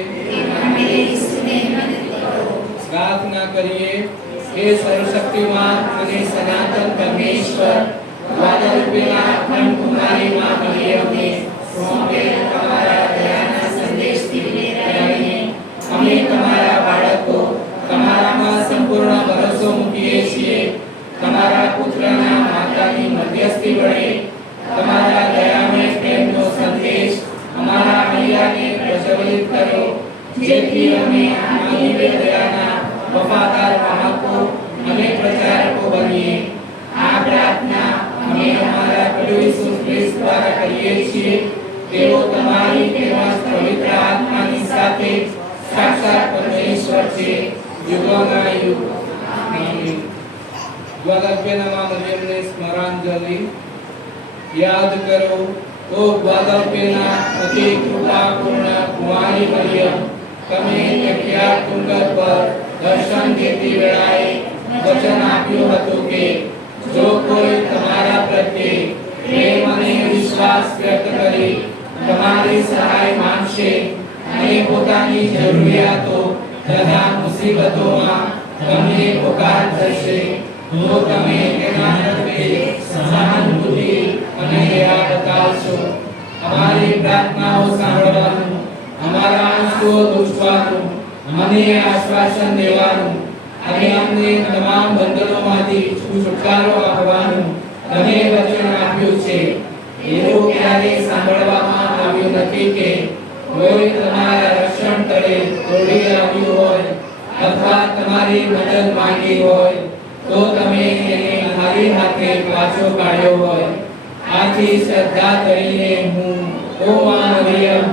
અમે ઈસુને વિનંતી કરો પ્રાર્થના કરીએ. હે સર્વશક્તિમાન અને સનાતન પરમેશ્વર, વાદળરૂપીના અખંડ કુમારી માં મરિયમને સોંપેલ તમારા દયાના સંદેશથી પ્રેરાઈને અમે તમારા બાળકો તમારામાં સંપૂર્ણ ભરોસો મૂકીએ છીએ. તમારા પુત્રના માતાની મધ્યસ્થી વડે તમારા દયામય પ્રેમનો સંદેશ અમારા હૈયાને પ્રજ્વલિત કરો, જેથી અમે આ દિવ્ય દયાના વફાદાર વાહકો અને પ્રચારકો બનીએ. આ પ્રાર્થના અમે અમારા પ્રભુ ઈસુ ખ્રિસ્ત દ્વારા કરીએ છીએ. તેઓ તમારી તેમજ પવિત્ર આત્માની સાથે સાક્ષાત પરમેશ્વર છે, યુગોના યુગ. આમીન. ગ્વાદાલ્પેના મરિયમને સ્મરણાંજલિ. યાદ કરો, ઓ ગ્વાદાલ્પેના અતિ કૃપાપૂર્ણ કુંવારી મરિયમ, તમે પ્રખ્યાત ડુંગર પર દર્શન દેતી વેળાએ વચન આપ્યું હતું કે જો કોઈ તમારા પ્રત્યે પ્રેમ અને વિશ્વાસ વ્યક્ત કરી તમારી સહાય માંગશે અને પોતાની જરૂરિયાતો તથા મુસીબતોમાં તમને પુકાર કરશે, તો તમે તેના પ્રત્યે સહાનુભૂતિ અને દયા બતાવશો. અમારી પ્રાર્થનાઓ સાંભળવાનું, અમારા આંસુઓ લૂછવાનું, અમને આશ્વાસન દેવાનું અને અમને તમામ બંધનોમાંથી છુટકારો આપવાનું તમે વચન આપ્યું છે. એવું ક્યારેય સાંભળવામાં આવ્યું નથી કે કોઈ તમારા રક્ષણ તળે દોડી આવ્યું હોય અથવા તમારી મદદ માંગી હોય તો તમે એને ખાલી હાથે પાછો કાઢ્યો હોય. આથી શ્રદ્ધા કરીને હું, ઓ માં મરિયમ,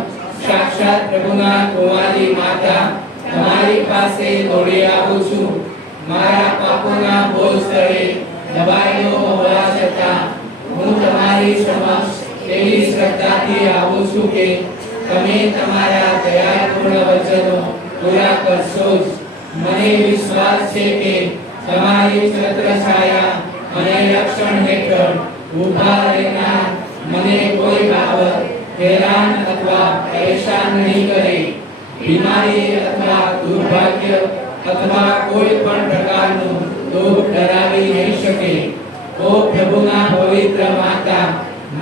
સાક્ષાત પ્રભુના કુંવારી માતા, તમારી પાસે દોડી આવું છું. મારા પાપોના બોજ તળે દબાયેલો હોવા છતાં હું તમારી સમક્ષ એવી શ્રદ્ધાથી આવું છું કે તમે તમારા દયાપૂર્ણ વચનો પૂરા કરશો જ. મને વિશ્વાસ છે કે તમારી છત્રછાયા અને રક્ષણ હેઠળ ઊભા રહેનાર મને કોઈ બાબત હેરાન અથવા પરેશાન નહીં કરે. બીમારી અથવા દુર્ભાગ્ય અથવા કોઈ પણ પ્રકારનું દુઃખ ડરાવી નહીં શકે. ઓ પ્રભુના પવિત્ર માતા,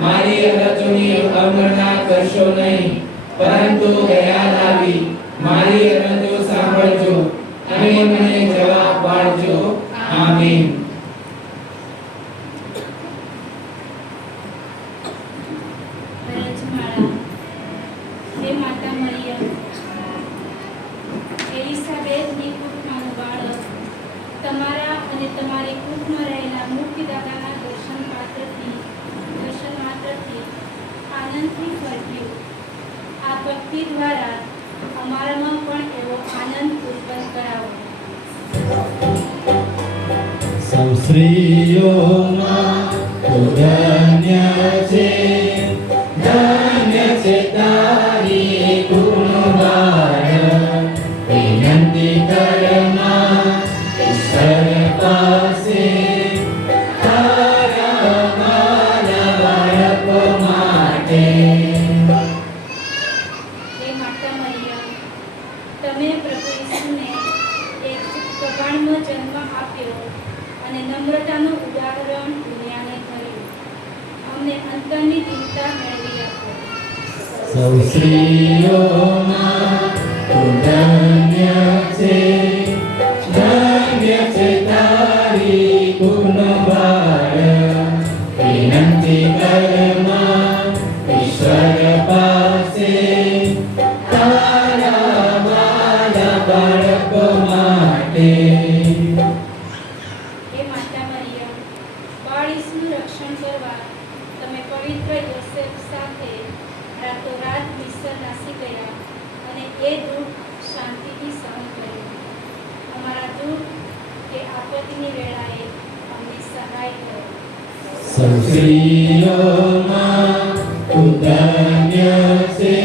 મારી અરજોની અવગણના કરશો નહીં, પરંતુ દયા લાવી મારી અરજો સાંભળજો અને મને જવાબ આપજો. આમીન. રજમાળા. હે માતા મરિયમ, એલિસાબેથની કુખમાંનું બાળક તમારા અને તમારી કુખમાં રહેલા મુક્તિદાતાના દર્શન માત્રથી આનંદથી ભરપ્યું. આ ભક્તિ દ્વારા અમારામાં પણ એવો આનંદ ઉત્પન્ન કરાવો. સૌ સ્ત્રીઓમાં તું ધન્ય છે, ધન્ય છે તારી કુંવાર. વિનંતી કરમાં ઈશ્વર પાસે તારા મારા બાળકો માટે. હે માતા મરિયમ, તમે પ્રભુ ઈસુને એક કબાળમાં જન્મ આપ્યો અને નમ્રતાનું ઉદાહરણ દુનિયાને કર્યું. અમને અંતરની ચિંતા મેળવી આપો. સૌ સ્ત્રીઓમાં તું ધન્ય છે, ધન્ય છે તારી કુંવાર. વિનંતી કરમાં ઈશ્વર પાસે તારા વાલા બાળકો માટે. હે માતા મરિયમ, બાળ ઈસુનું રક્ષણ કરવા તમે પવિત્ર યોસેફ સાથે રાતોરાત મિસ્ર નાસી ગયા અને એ દુઃખ શાંતિથી સહન કર્યું. અમારા દુઃખ કે આપત્તિની વેળાએ અમને સહાય કરો. સૌ સ્ત્રીઓમાં તું ધન્ય છે,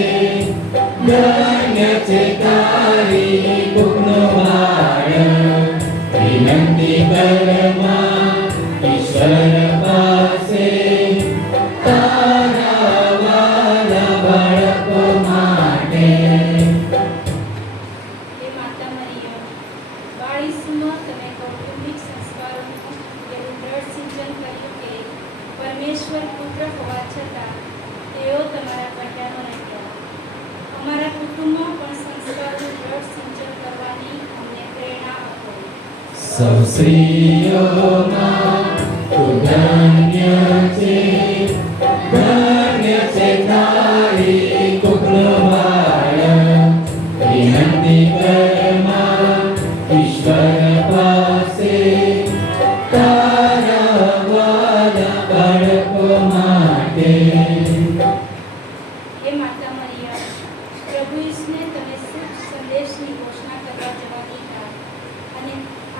ધન્ય છે તારી કુખનો બાળ. વિનંતી કરમાં ઈશ્વર પાસે તારા વાલા બાળકો માટે. હે માતા મરિયમ, બાળ ઈસુમાં તમે કૌટુંબિક સંસ્કારોનું એવું દ્રઢ સિંચન કર્યું કે પરમેશ્વર પુત્ર હોવા છતાં તેઓ તમારા કન્યાનો રહ્યા. અમારા કુટુંબમાં પણ સંસ્કારોનું દ્રઢ સિંચન કરવાની અમને પ્રેરણા આપો. સૌ સ્ત્રીઓમાં તું ધન્ય છે, ધન્ય છે તારી કુખનો બાળ. વિનંતી કરમાં ઈશ્વર પાસે તારા વાલા બાળકો માટે. હે માતા મરિયમ, પ્રભુ ઈસુને તમે શુભ સંદેશની ઘોષણા કરવા જવા દીધા અને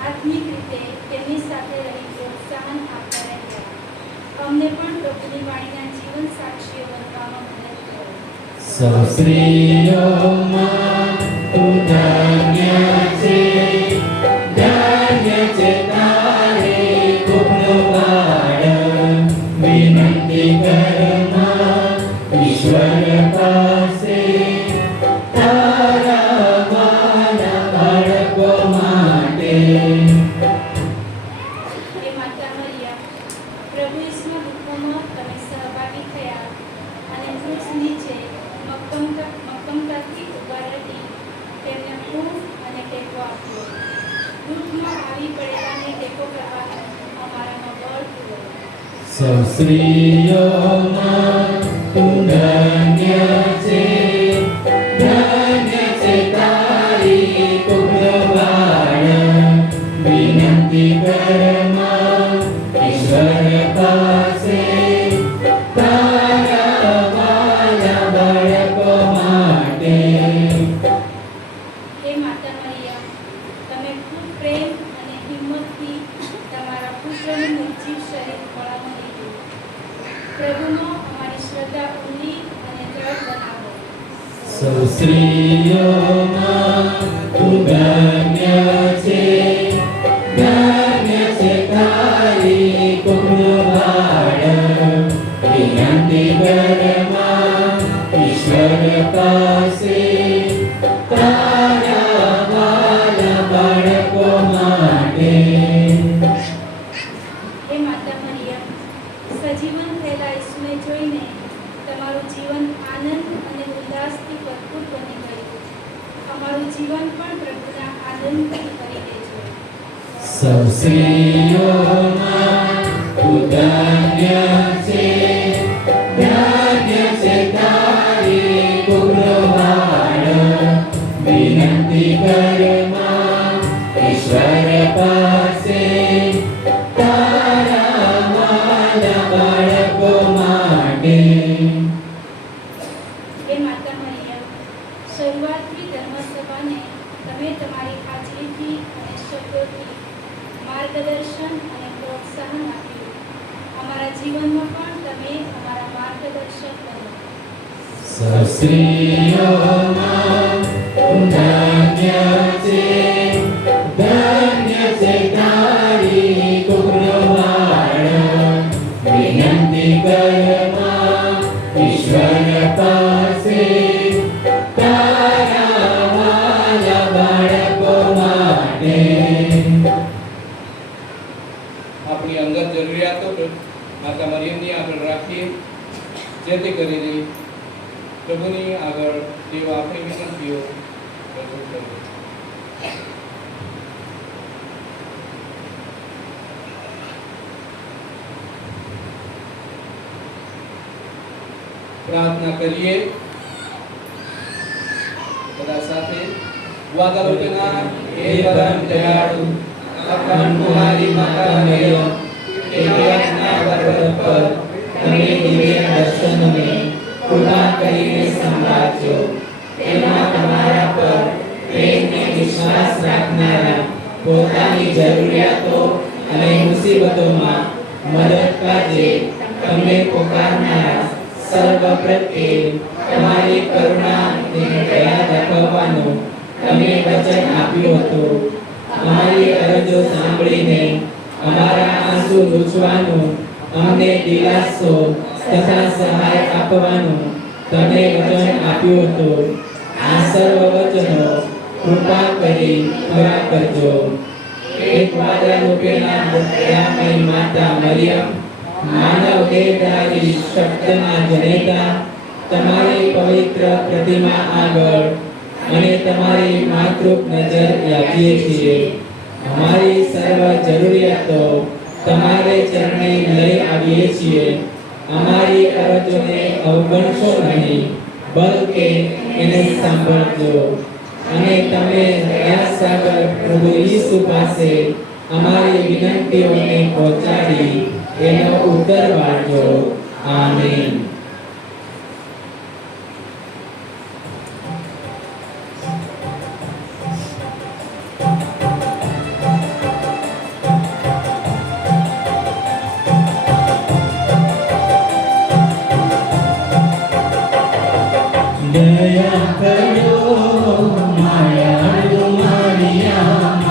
આત્મિક રીતે તેમની સાથે રહી પ્રોત્સાહન આપતા રહ્યા. અમને પણ પ્રભુની વાણીના જીવન સાક્ષીઓ બનવામાં મદદ કરો. સૌ સ્ત્રીઓમાં તું ધન્ય છે, ધન્ય છે તારી કુખનો બાળ. વિનંતી કરમાં ઈશ્વર પાસે તારા વાલા બાળકો માટે. હે માતા મરિયમ, પ્રભુ ઈસુના દુઃખોમાં તમે સહભાગી થયા અને ક્રૂસ નીચે મક્કમતાથી ઊભા રહી તેમને ખૂબ અને ટેકો આપ્યો. દુઃખમાં આવી પડેલાને ટેકો કરવાનો અમારામાં બળ પૂરો. સૌ સ્ત્રીઓમાં તું ધન્ય છે, ધન્ય છે તારી કુખનો બાળ. વિનંતી કરમાં ઈશ્વર પાસે તારા વાલા બાળકો માટે. હે માતા મરિયમ, તમે ખૂબ પ્રેમ અને હિંમતથી તમારા પુત્રનું નિર્જીવ શરીર ખોળામાં લીધું. પ્રભુમાં અમારી શ્રદ્ધા ઊંડી અને દ્રઢ બનાવો. સૌ સ્ત્રીઓમાં તું ધન્ય છે, ધન્ય છે તારી કુખનો બાળ. વિનંતી કરમાં ઈશ્વર પાસે તારા વાલા બાળકો માટે. હે માતા મરિયમ, સજીવન થયેલા ઈસુને જોઈને તમારું જીવન આનંદ અને ઉલ્લાસથી ભરપૂર બની ગયું. અમારું જીવન પણ પ્રભુના આનંદથી ભરી દેજો. સૌ સ્ત્રીઓમાં તું ધન્ય છે, ધન્ય છે તારી કુખનો બાળ. વિનંતી કરમાં ઈશ્વર પાસે તારા વાલા બાળકો માટે. હે માતા મરિયમ, શરૂઆતથી ધર્મસભાને તમે તમારી હાજરીથી અને શબ્દોથી માર્ગદર્શન અને પ્રોત્સાહન આપ્યું. અમારા જીવનમાં પણ તમે અમારા માર્ગદર્શક બનો. સૌ સ્ત્રીઓમાં તું ધન્ય છે, ધન્ય છે તારી કુખનો બાળ. વિનંતી કરમાં ઈશ્વર પાસે તારા વાલા બાળકો માટે. આપણી અંગત જરૂરિયાતો માતા મરિયમની આગળ રાખીએ, જેથી કરીને પ્રભુની આગળ તેઓ આપણી વિનંતીઓ રજૂ કરે. પ્રાર્થના કરીએ બધા સાથે. વાદળોના હે પરમ દયાળુ અખંડ કુમારી માતા મરિયમ, કે જગતના પર્વત પર તમે દિવ્ય દર્શનોને કૃપા કરીને સંભાળજો. તેમાં તમારા પર પ્રેમને વિશ્વાસ રાખનારા, પોતાની જરૂરિયાતો અને મુસીબતોમાં મદદ કાજે તમને પોકારનારા સર્વ પ્રત્યે તમારી કરુણા અને દયા દાખવવાનું તમે વચન આપ્યું હતું. અમારી અરજો સાંભળીને અમારા આંસુ લૂછવાનું, અમને દિલાસો તથા સહાય આપવાનું તમે વચન આપ્યું હતું. આ સર્વ વચનો કૃપા કરી ખરા કરજો. એક વાદળરૂપેના દયામય માતા મરિયમ, માનવ દેહધારી શબ્દના જનેતા, તમારી પવિત્ર પ્રતિમા આગળ અને તમારી માતૃક નજર યાચીએ છીએ. અમારી સર્વ જરૂરિયાતો તમારે ચરણે લઈ આવીએ છીએ. અમારી અરજોને અવગણશો નહીં, બલકે એને સાંભળજો અને તમે દયાસાગર પ્રભુ ઈસુ પાસે અમારી વિનંતીઓને પહોંચાડી એનો ઉત્તર વાળજો. આમીન. દયા કરો માયાળુ મારિયામાં,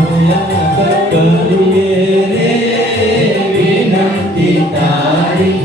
દયા કરીએ રે વિનંતી તારી,